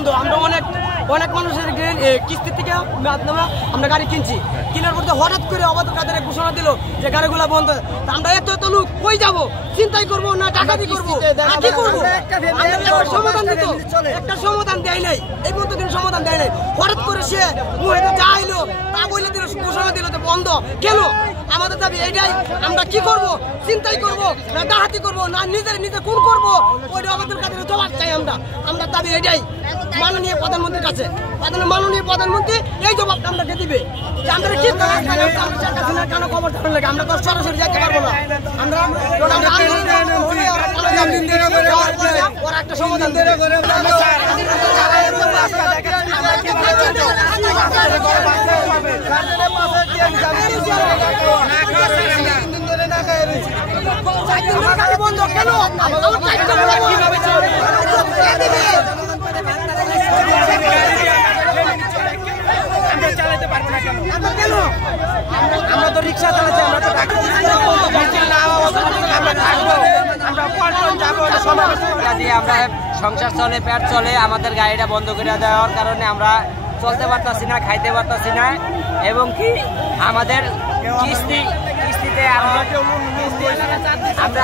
বন্ধ। আমরা অনেক মানুষের কিস্তি থেকে আমরা গাড়ি কিনছি, কেনার পর হঠাৎ করে অবাধ কাদের ঘোষণা দিল যে গাড়িগুলা বন্ধ। আমরা এত লোক কই যাবো, চিন্তাই করবো না ডাকাতি করবো, কি করবো? সমাধান দিত, একটা সমাধান দেয় নাই, এই পর্যন্ত দিন সমাধান দেয় নাই। হঠাৎ করে সে মুহেতে যা আইলো তা বলে দিল, ঘোষণা দিল যে বন্ধ। কেন? আমাদের দাবি এইটাই, আমরা কি করব? চিন্তাই করব না ডাকাতি করব না নিজে কোন করব, ওইটা আমাদের কাছে জবাব চাই। আমরা দাবি এইটাই মাননীয় প্রধানমন্ত্রীর কাছে। মাননীয় প্রধানমন্ত্রী এই জবাবটা আমাদেরকে দিবে যে আমরা কি কেন খবর জানার লাগে। আমরা তো সরাসরি যাইতে পারবো না। ওরা একটা সমাধান দেবে। বন্ধ কেন? আমরা তো রিক্সা চালাচ্ছি, আমরা তো আমরা সংসার চলে, পেট চলে, আমাদের গাড়িটা বন্ধ করে দেওয়ার কারণে আমরা চলতে পারতাছি না, খাইতে পারতাছি না, এবং কি আমাদের কিস্তিতে আমরা